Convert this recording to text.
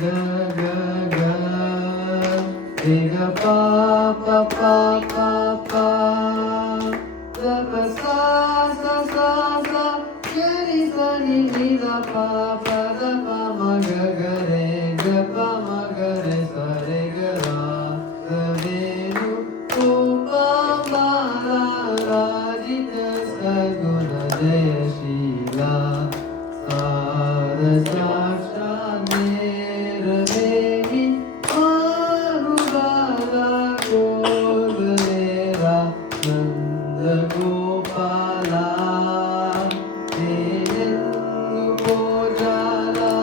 ga ga ga, re ga pa pa pa pa pa, ga pa sa sa sa sa, ga ri sa ni da pa pa da pa ma ga ga re, ga pa ma ga re sa re ga ra, ga re nu pa ma la ra ji ta sa gu na jaya shila. Sarasakshadnirvehi Marubala Golera Nanda Gopala Dinendu Pojala